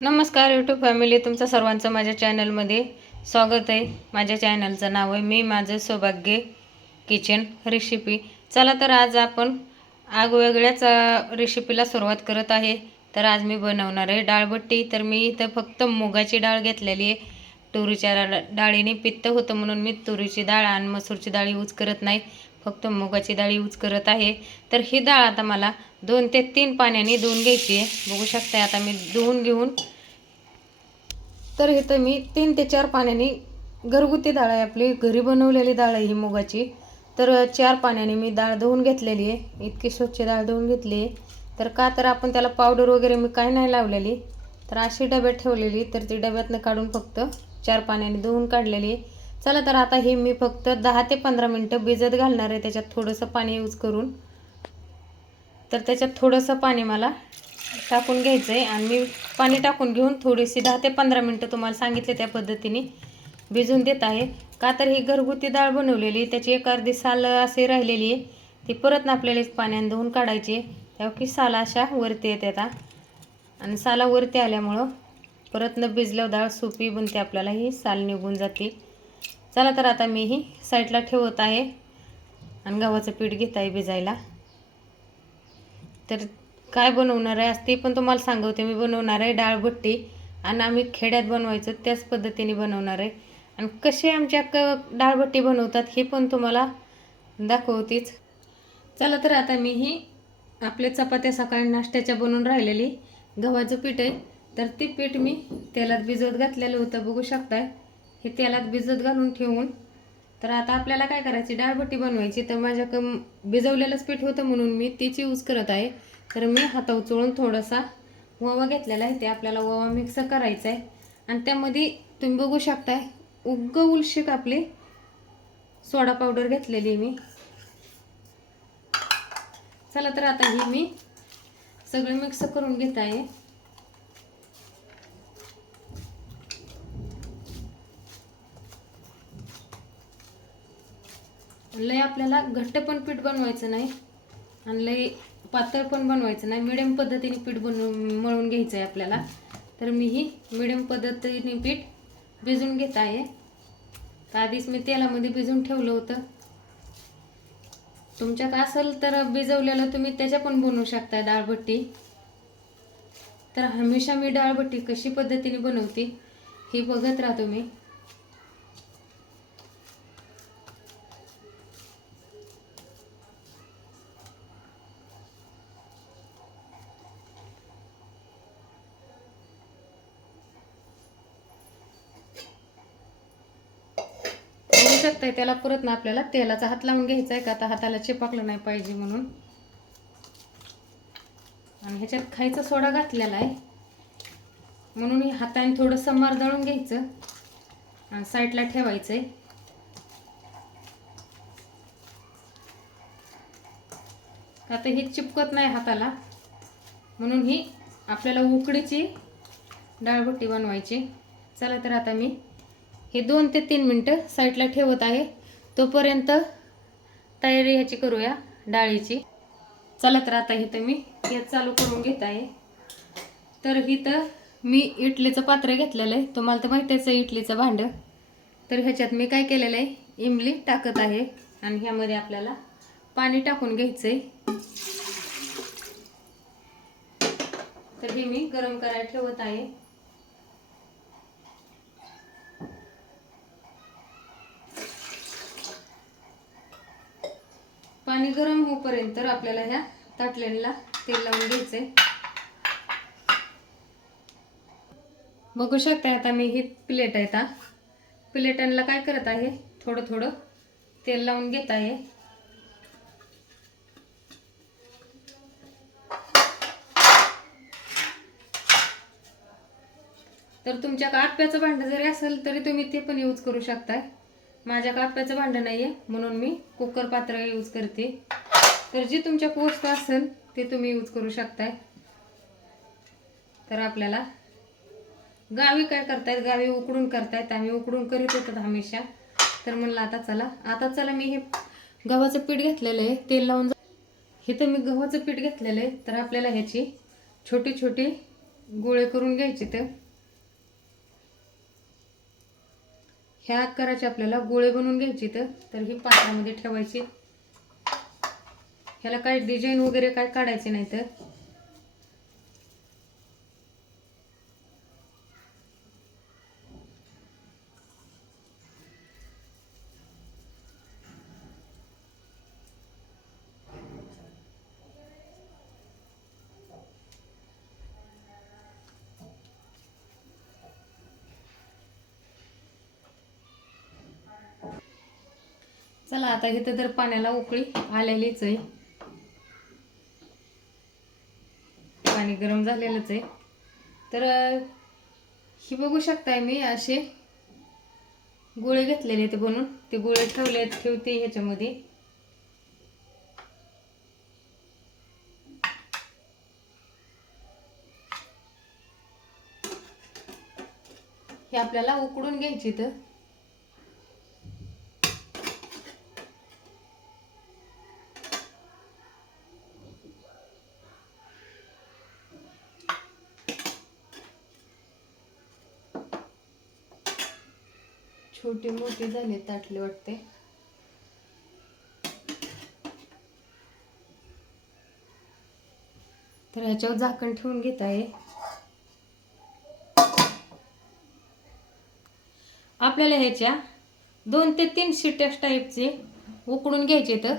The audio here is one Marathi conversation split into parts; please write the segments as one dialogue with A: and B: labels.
A: नमस्कार यूट्यूब फॅमिली तुमचं सर्वांचं माझ्या चॅनलमध्ये स्वागत आहे. माझ्या चॅनलचं नाव आहे मी माझं सौभाग्य किचन रेसिपी चला तर आज आपण आगवेगळ्याच अ, रेसिपीला सुरुवात करत आहे. तर आज मी बनवणार आहे डाळबट्टी. तर मी इथं फक्त मुगाची डाळ घेतलेली आहे. तुरीच्या डाळ डाळीने पित्त होतं म्हणून मी तुरीची डाळ आणि मसूरची डाळ यूज करत नाही. फक्त मुगाची डाळ यूज करत आहे. तर ही डाळ आता मला दोन ते तीन पाण्याने धुवून घ्यायची आहे. बघू शकताय आता मी धुवून घेऊन. तर इथं मी तीन ते चार पाण्याने घरगुती डाळ आहे आपली. घरी बनवलेली डाळ आहे ही मुगाची. तर चार पाण्याने मी डाळ धुवून घेतलेली आहे. इतकी स्वच्छ डाळ धुवून घेतली आहे. तर का तर आपण त्याला पावडर वगैरे मी काय नाही लावलेली. तर अशी डब्यात ठेवलेली. तर ती डब्यातनं काढून फक्त चार पाण्याने धुवून काढलेली आहे. चला तर आता हे मी फक्त दहा ते पंधरा मिनटं भिजत घालणार आहे. त्याच्यात थोडंसं पाणी यूज करून. तर त्याच्यात थोडंसं पाणी मला टाकून घ्यायचं आहे आणि मी पाणी टाकून घेऊन थोडीशी दहा ते पंधरा मिनटं तुम्हाला सांगितले त्या पद्धतीने भिजून देत आहे. का तर ही घरगुती डाळ बनवलेली त्याची एक अर्धी साल असे राहिलेली आहे. ती परत ना आपल्याला पाण्याने धुवून काढायची आहे. तेव्हा की साला अशा वरती येते आता. आणि साला वरती आल्यामुळं परत न भिजल्यावर डाळ सोपी बनते आपल्याला ही साल निघून जाते. चला तर आता मी ही साईडला ठेवत आहे आणि गव्हाचं पीठ घेत आहे भिजायला. तर काय बनवणार आहे आज ते पण तुम्हाला सांगवते मी बनवणार आहे डाळ भट्टी आणि आम्ही खेड्यात बनवायचं त्याच पद्धतीने बनवणार आहे. आणि कसे आमच्या क डाळभट्टी बनवतात हे पण तुम्हाला दाखवतेच. चला तर आता मी ही आपल्या चपात्या सकाळी नाश्त्याच्या बनवून राहिलेली गव्हाचं पीठ आहे. तर ते पीठ मी तेलात भिजवत घातलेलं होतं बघू शकताय. हे तेलात भिजत घालून ठेवून तर आता आपल्याला काय करायची डाळबट्टी बनवायची. तर माझ्याकडं भिजवलेलंच पीठ होतं म्हणून मी तीच यूज करत आहे. तर मी हाता उचळून थोडासा ओवा घेतलेला आहे. ते आपल्याला ओवा मिक्स करायचा आहे आणि त्यामध्ये तुम्ही बघू शकताय उग्ग उलशिक आपली सोडा पावडर घेतलेली आहे मी. चला तर आता ही मी सगळं मिक्स करून घेत आहे. लय आपल्याला घट्ट पण पीठ बनवायचं नाही आणि लय पातळ पण बनवायचं नाही. मिडियम पद्धतीने पीठ बनवून मळून घ्यायचं आहे आपल्याला. तर मी ही मिडियम पद्धतीने पीठ भिजून घेत आहे. तर आधीच मी तेलामध्ये भिजून ठेवलं होतं. तुमच्यात असेल तर भिजवलेलं तुम्ही त्याच्या पण बनवू शकता डाळभट्टी तर हमेशा मी डाळभट्टी कशी पद्धतीने बनवते हे बघत राहतो मी त्याला परत ना आपल्याला तेलाचा हात लावून घ्यायचा आहे का? आता हाताला चिपकलं नाही पाहिजे म्हणून. आणि ह्याच्यात खायचा सोडा घातलेला आहे. म्हणून हे हाताने थोडंसं मरदळून घ्यायचं. आणि साईडला ठेवायचं आहे आता हे चिपकत नाही हाताला. म्हणून ही आपल्याला उकडीची डाळभट्टी बनवायची. चला तर आता मी हे दोन ते तीन मिनटं साईडला ठेवत आहे. तोपर्यंत तयारी ह्याची करूया डाळीची. चालत राहता इथं मी हे चालू करून घेत आहे. तर इथं मी इडलीचं पात्र घेतलेलं आहे. तुम्हाला तर माहितीच आहे इडलीचं भांडं. तर ह्याच्यात मी काय केलेलं आहे इमली टाकत आहे आणि ह्यामध्ये आपल्याला पाणी टाकून घ्यायचं आहे तर हे मी गरम करायला ठेवत आहे. पाणी गरम होईपर्यंत आपल्याला ह्या ताटल्यांना तेल लावून घ्यायचंय. बघू शकता आता मी ही प्लेट आहे आता. प्लेटांना काय करत आहे? थोडं थोडं तेल लावून घेत आहे. तर तुमच्या काप्याचं भांडं जरी असेल तरी तुम्ही ते पण यूज करू शकताय. माझ्या काप्याचं भांडं नाही आहे म्हणून मी कुकर पात्र यूज करते. तर जी तुमच्या वस्तू असेल ते तुम्ही यूज करू शकताय. तर आपल्याला गावी काय करतायत? गावी उकडून करतायत. आम्ही उकडून करीत होतो हमेशा. तर म्हणलं आता चला. आता चला मी हे गव्हाचं पीठ घेतलेलं आहे. तेल लावून हे तर मी गव्हाचं पीठ घेतलेलं आहे. तर आपल्याला ह्याची छोटी छोटी गोळे करून घ्यायची तर. ह्या आकाराचे आपल्याला गोळे बनवून घ्यायचे तर तर ही पात्रामध्ये ठेवायची. ह्याला काय डिझाईन वगैरे काय काढायचे नाही तर चला आता इथं तर पाण्याला उकळी आलेलीच आहे. पाणी गरम झालेलंच आहे. तर ही बघू शकताय मी असे गोळे घेतलेले ते बनून. ते गोळे ठेवले ठेवते ह्याच्यामध्ये. हे आपल्याला उकडून घ्यायची तर छोटे मोठे झाले ताटले वाटते. तर ह्याच्यावर झाकण ठेवून घेत आहे. आपल्याला ह्याच्या दोन ते तीन शिट्या टाईपचे उकडून घ्यायचे तर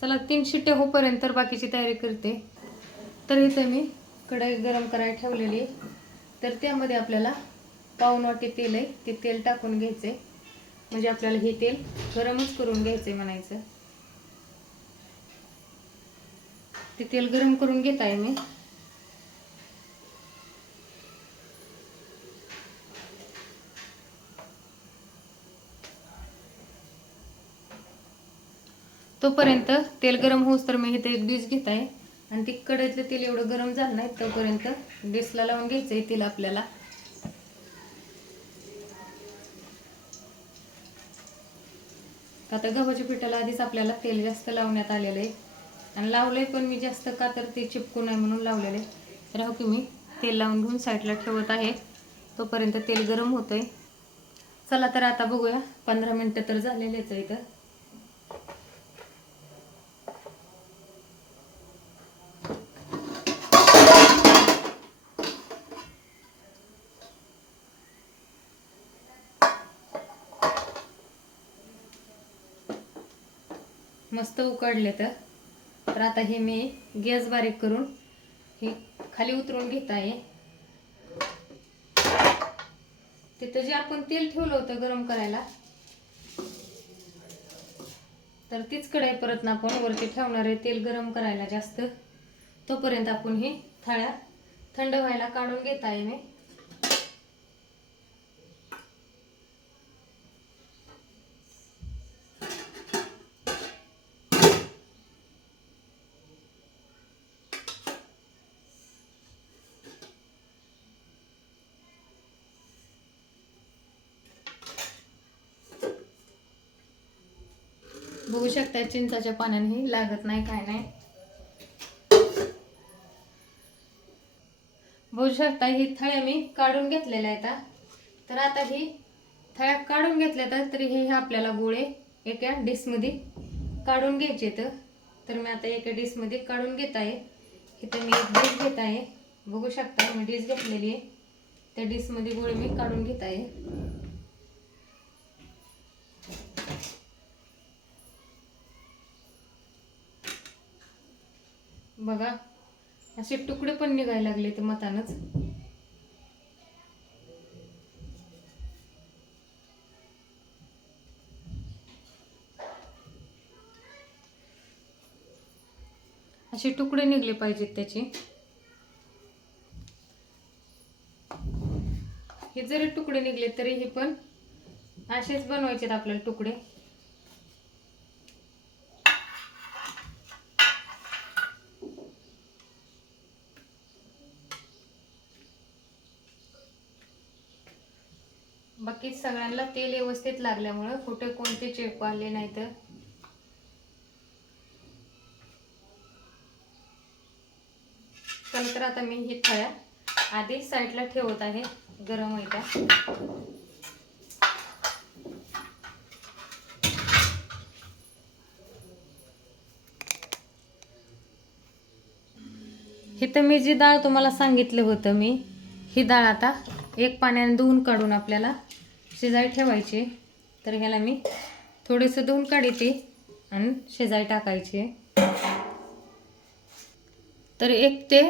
A: चला तीन शिट्ट्या होपर्यंत तर बाकीची तयारी करते. तर इथं मी कढई गरम करायला ठेवलेली तर त्यामध्ये आपल्याला पाऊन वाटी तेल आहे ते तेल टाकून घ्यायचे म्हणजे आपल्याला हे तेल गरमच करून घ्यायचंय म्हणायचं. ते तेल गरम करून घेत आहे मी. तोपर्यंत तेल गरम होऊस तर मी इथे एक डिश घेत आहे आणि ते कढईतलं तेल एवढं गरम झालं नाही तोपर्यंत डिशला लावून घ्यायचं आहे तेल आपल्याला. आता गव्हाच्या पिठाला आधीच आपल्याला तेल जास्त लावण्यात आलेलं आहे. आणि लावलंय पण मी जास्त का तर ते चिपकू नये म्हणून लावलेलं आहे. तर हो की मी तेल लावून घेऊन साईडला ठेवत आहे. तोपर्यंत तेल गरम होतंय. चला तर आता बघूया. पंधरा मिनटं तर झालेलेच आहे इथं. मस्त उकडले तर. तर आता हे मी गॅस बारीक करून हे खाली उतरून घेत आहे. तिथं जे आपण तेल ठेवलं होतं गरम करायला तर तीच कढाई परत ना आपण वरती ठेवणार आहे. तेल गरम करायला जास्त. तोपर्यंत आपण हे थाळ्या थंड व्हायला काढून घेत आहे मी. बघू शकता चिंचाच्या पाण्याने लागत नाही काय नाही. बघू शकता ही थळ्या मी काढून घेतलेल्या आहेत तर आता ही थळ्या काढून घेतल्या तर तरी हे आपल्याला गोळे एका डिशमध्ये काढून घ्यायचे तर मी आता एका डिशमध्ये काढून घेत आहे. इथं मी एक डिश घेत आहे. बघू शकता मी डिश घेतलेली आहे. त्या डिशमध्ये गोळे मी काढून घेत आहे. बघा असे तुकडे पण निघायला लागले ते मतानच. असे तुकडे निघले पाहिजेत त्याचे. हे जरी तुकडे निघले तरी हे पण असेच बनवायचे आपल्याला तुकडे. सगळ्यांना तेल व्यवस्थित लागल्यामुळं कुठे कोणते चेप आले नाही तर आता मी ही थळ्या आधी साईडला ठेवत आहे गरम होईता इथं तर मी जी डाळ तुम्हाला सांगितलं होतं मी ही डाळ आता एक पाण्याने धुवून काढून आपल्याला शिजाई ठेवायची. तर ह्याला मी थोडंसं धुवून काढते आणि शिजाय टाकायचे. तर एक ते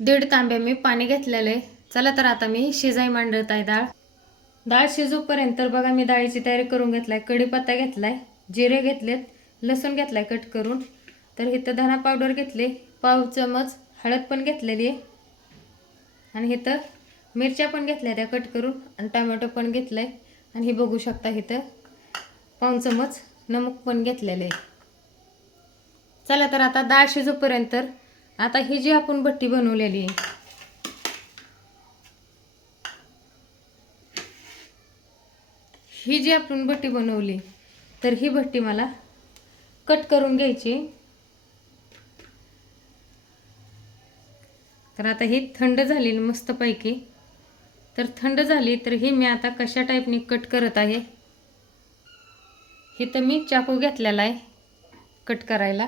A: दीड तांब्या मी पाणी घेतलेलं आहे. चला तर आता मी शिजाई मांडत आहे डाळ. डाळ शिजूपर्यंत तर बघा मी डाळीची तयारी करून घेतलाय कढीपत्ता घेतलाय जिरे घेतलेत लसूण घेतलाय कट करून. तर इथं धना पावडर घेतले पाव चमच हळद पण घेतलेली आहे. आणि इथं मिरच्या पण घेतल्या त्या कट करून आणि टमॅटो पण घेतलाय. आणि हे बघू शकता इथं पाऊन चमच नमक पण घेतलेले आहे. चला तर आता डाळ शिजोपर्यंत आता ही जी आपण भट्टी बनवलेली आहे. ही जी आपण भट्टी बनवली तर ही भट्टी मला कट करून घ्यायची. तर आता ही थंड झालेली मस्तपैकी. तर थंड झाली तर हे मी आता कशा टाईपनी कट करत आहे? हे तर मी चाकू घेतलेला आहे कट करायला.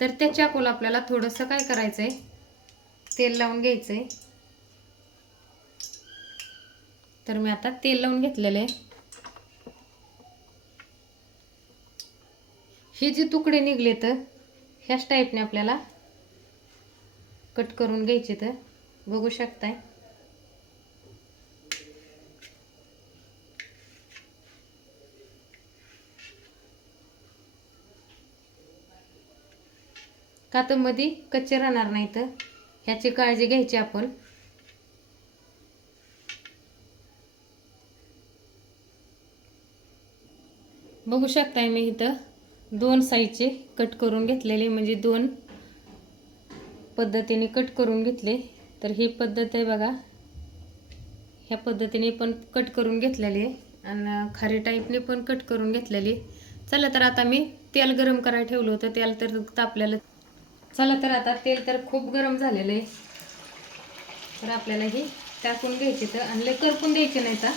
A: तर त्या चाकूला आपल्याला थोडंसं काय करायचं आहे तेल लावून घ्यायचं आहे तर मी आता तेल लावून घेतलेलं आहे. हे जे तुकडे निघले तर ह्याच टाईपने आपल्याला कट करून घ्यायचे तर. बघू शकताय? का तर मध्ये कच्चे राहणार नाही तर? ह्याची काळजी घ्यायची आपण. बघू शकताय मी इथं दोन साईजचे कट करून घेतलेले म्हणजे दोन पद्धतीने कट करून घेतले. तर ही पद्धत आहे बघा. ह्या पद्धतीने पण कट करून घेतलेली आहे. आणि खारी टाईपने पण कट करून घेतलेली चला तर आता मी तेल गरम करायला ठेवलं होतं. तेल तर आपल्याला चला तर आता तेल तर खूप गरम झालेलं आहे. तर आपल्याला हे टाकून घ्यायचे तर आणि करपून द्यायचे नाही तर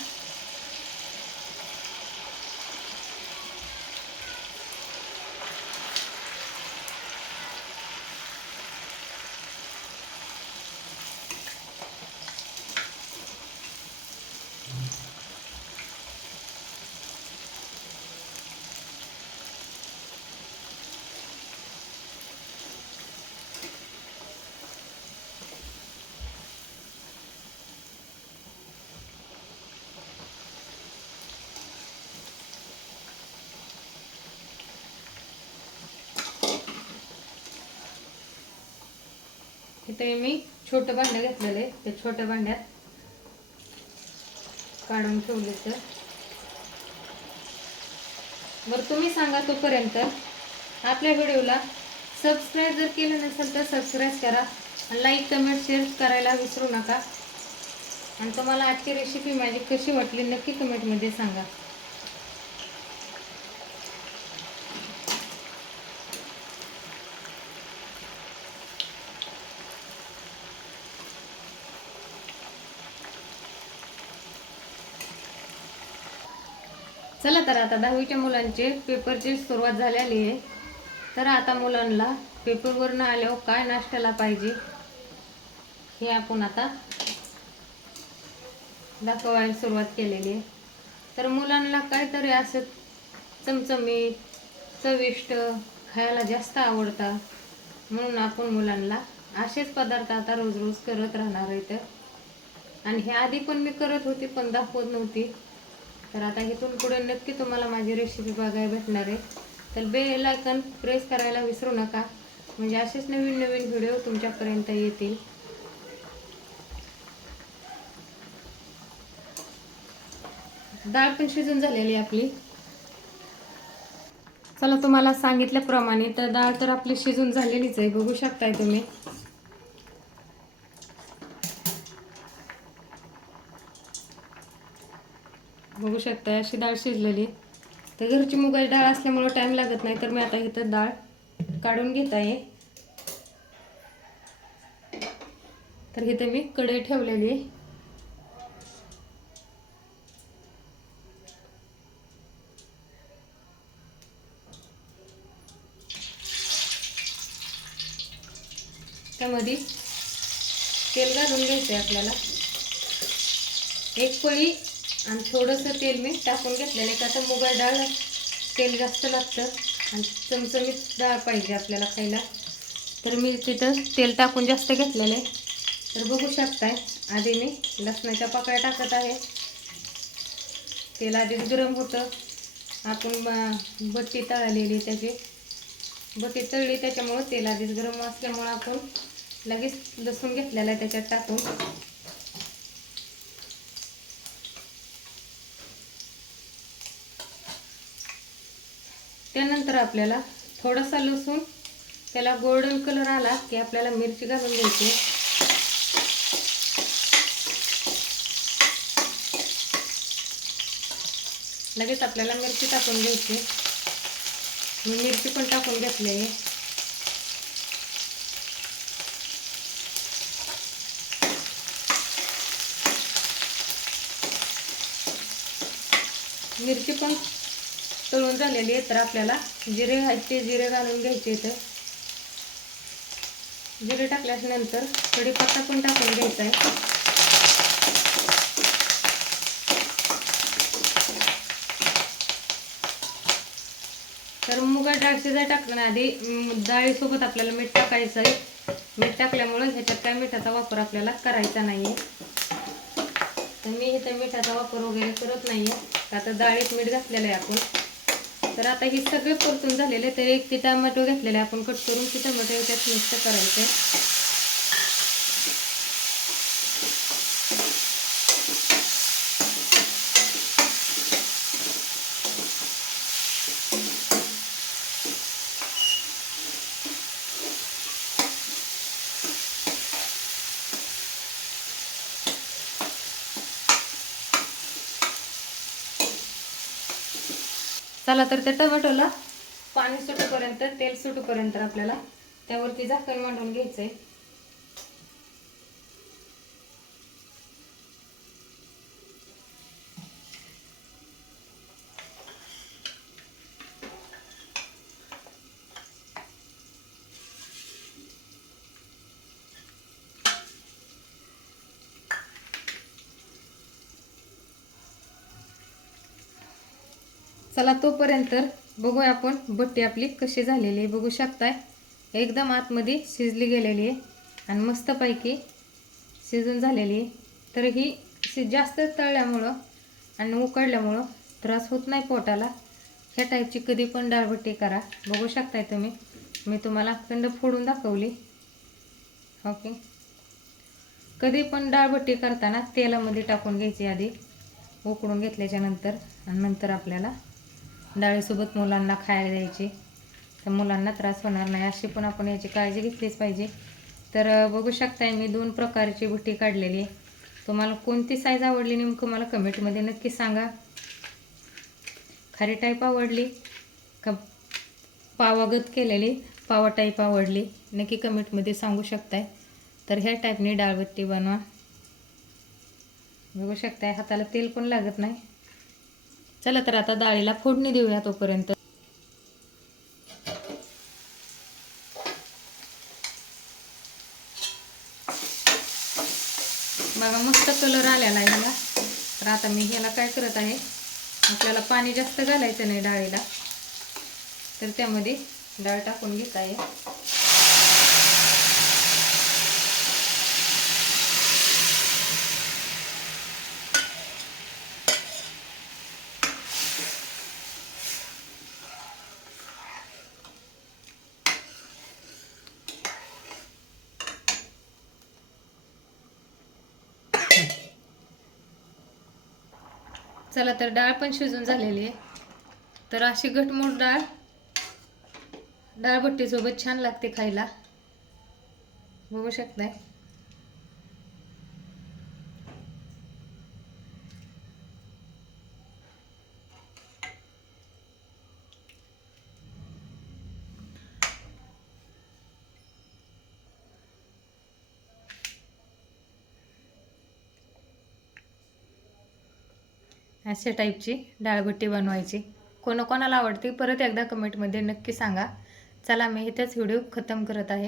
A: इथे मी छोटं भांडं घेतलेलं आहे. त्या छोट्या भांड्यात काढून ठेवले तर बरं तुम्ही सांगा तोपर्यंत आपल्या व्हिडिओला सबस्क्राईब जर केलं नसेल तर सबस्क्राईब करा लाईक कमेंट शेअर करायला विसरू नका. आणि तुम्हाला आजची रेसिपी माझी कशी वाटली नक्की कमेंटमध्ये सांगा. चला तर आता दहावीच्या मुलांचे पेपरची सुरुवात झालेली आहे. तर आता मुलांना पेपरवरनं आल्यावर काय नाश्त्याला पाहिजे हे आपण आता दाखवायला सुरुवात केलेली आहे. तर मुलांना काहीतरी असं चमचमीत चविष्ट खायला जास्त आवडतं म्हणून आपण मुलांना असेच पदार्थ आता रोज रोज करत राहणार आहे तर आणि हे आधी पण मी करत होते पण दाखवत नव्हती. तर आता इथून पुढे नक्की तुम्हाला माझी रेसिपी बघायला भेटणार आहे. तर बेल आयकन प्रेस करायला विसरू नका. म्हणजे असेच नवीन नवीन व्हिडिओ तुमच्यापर्यंत येतील. डाळ पण शिजून झालेली आहे आपली. चला तुम्हाला सांगितल्याप्रमाणे तर डाळ तर आपली शिजून झालेलीच आहे. बघू शकताय तुम्ही. बघू शकता अशी डाळ शिजलेली. तर घरची मुगाची डाळ असल्यामुळे टाईम लागत नाही तर मी आता इथं डाळ काढून घेत आहे. तर इथे मी कढई ठेवलेली आहे. त्यामध्ये तेल घालून घ्यायचं आहे आपल्याला. एक पळी आणि थोडंसं तेल मी टाकून घेतलेलं आहे का तर मुगा डाळ तेल जास्त लागतं आणि चमचमीत डाळ पाहिजे आपल्याला खायला. तर मी तिथं तेल टाकून जास्त घेतलेलं आहे. तर बघू शकताय आधी मी लसणाच्या पाकळ्या टाकत आहे. तेल आधीच गरम होतं. आपण ब- बट्टी तळलेली त्याची. बट्टी तळली त्याच्यामुळं तेल आधीच गरम असल्यामुळं आपण लगेच लसूण घेतलेला आहे त्याच्यात टाकून. त्यानंतर आपल्याला थोडासा लसूण त्याला गोल्डन कलर आला की आपल्याला मिरची घालून घ्यायची. लगेच आपल्याला मिरची टाकून घ्यायची. मी मिरची पण टाकून घेतली आहे. मिरची पण तळून झालेली आहे तर आपल्याला जिरे आहेत ते जिरे घालून घ्यायचे इथं. जिरे टाकल्यानंतर कढीपत्ता पण टाकून घ्यायचा आहे. तर मुगा डाळची शिजाय टाकण्याआधी आधी डाळीसोबत आपल्याला मीठ टाकायचं आहे. मीठ टाकल्यामुळं ह्याच्यात काय मिठाचा वापर आपल्याला करायचा नाही आहे तर मी इथं मिठाचा वापर वगैरे करत नाही आहे आता डाळीत मीठ घातलेलं आहे आपण. तर आता हे सगळे परतून झालेले तर एक ते टमॅटो घेतलेले आपण कट करून ते टमाटो याच्यात मिक्स करायचं. चला तर त्या टमॅटोला पाणी सुटूपर्यंत तेल सुटूपर्यंत आपल्याला त्यावरती झाकण मांडून घ्यायचं आहे चला तोपर्यंत बघूया आपण बट्टी आपली कशी झालेली आहे. बघू शकताय एकदम आतमध्ये शिजली गेलेली आहे आणि मस्तपैकी शिजून झालेली आहे. तर ही शि जास्त तळल्यामुळं आणि उकडल्यामुळं त्रास होत नाही पोटाला. ह्या टाईपची कधी पण डाळबट्टी करा. बघू शकताय तुम्ही. मी तुम्हाला खंड फोडून दाखवली. ओके कधी पण डाळबट्टी करताना तेलामध्ये टाकून घ्यायची आधी. उकडून घेतल्याच्या नंतर आणि नंतर आपल्याला डाळीसोबत मुलांना खायला द्यायची. तर मुलांना त्रास होणार नाही अशी पण आपण याची काळजी घेतलीच पाहिजे. तर बघू शकताय मी दोन प्रकारची बुट्टी काढलेली. तुम्हाला कोणती साईज आवडली नेमकं मला कमेंटमध्ये नक्की सांगा. खारी टाईप आवडली का पावागत केलेली पावा टाईप आवडली? नक्की कमेंटमध्ये सांगू शकताय. तर ह्या टाईपने डाळबट्टी बनवा. बघू शकताय हाताला तेल पण लागत नाही. चला तर आता डाळीला फोडणी देऊया तोपर्यंत. बघा मस्त कलर आलेला आहे ह्याला तर आता मी ह्याला काय करत आहे आपल्याला पाणी जास्त घालायचं नाही डाळीला. तर त्यामध्ये डाळ टाकून घेत आहे. चला तर डाळ पण शिजून झालेली आहे. तर अशी घटमूट डाळ डाळबट्टीसोबत छान लागते खायला. बघू शकताय. अशा टाईपची डाळबट्टी बनवायची. कोणाकोणाला आवडते परत एकदा कमेंटमध्ये नक्की सांगा. चला मी इथेच व्हिडिओ खतम करत आहे.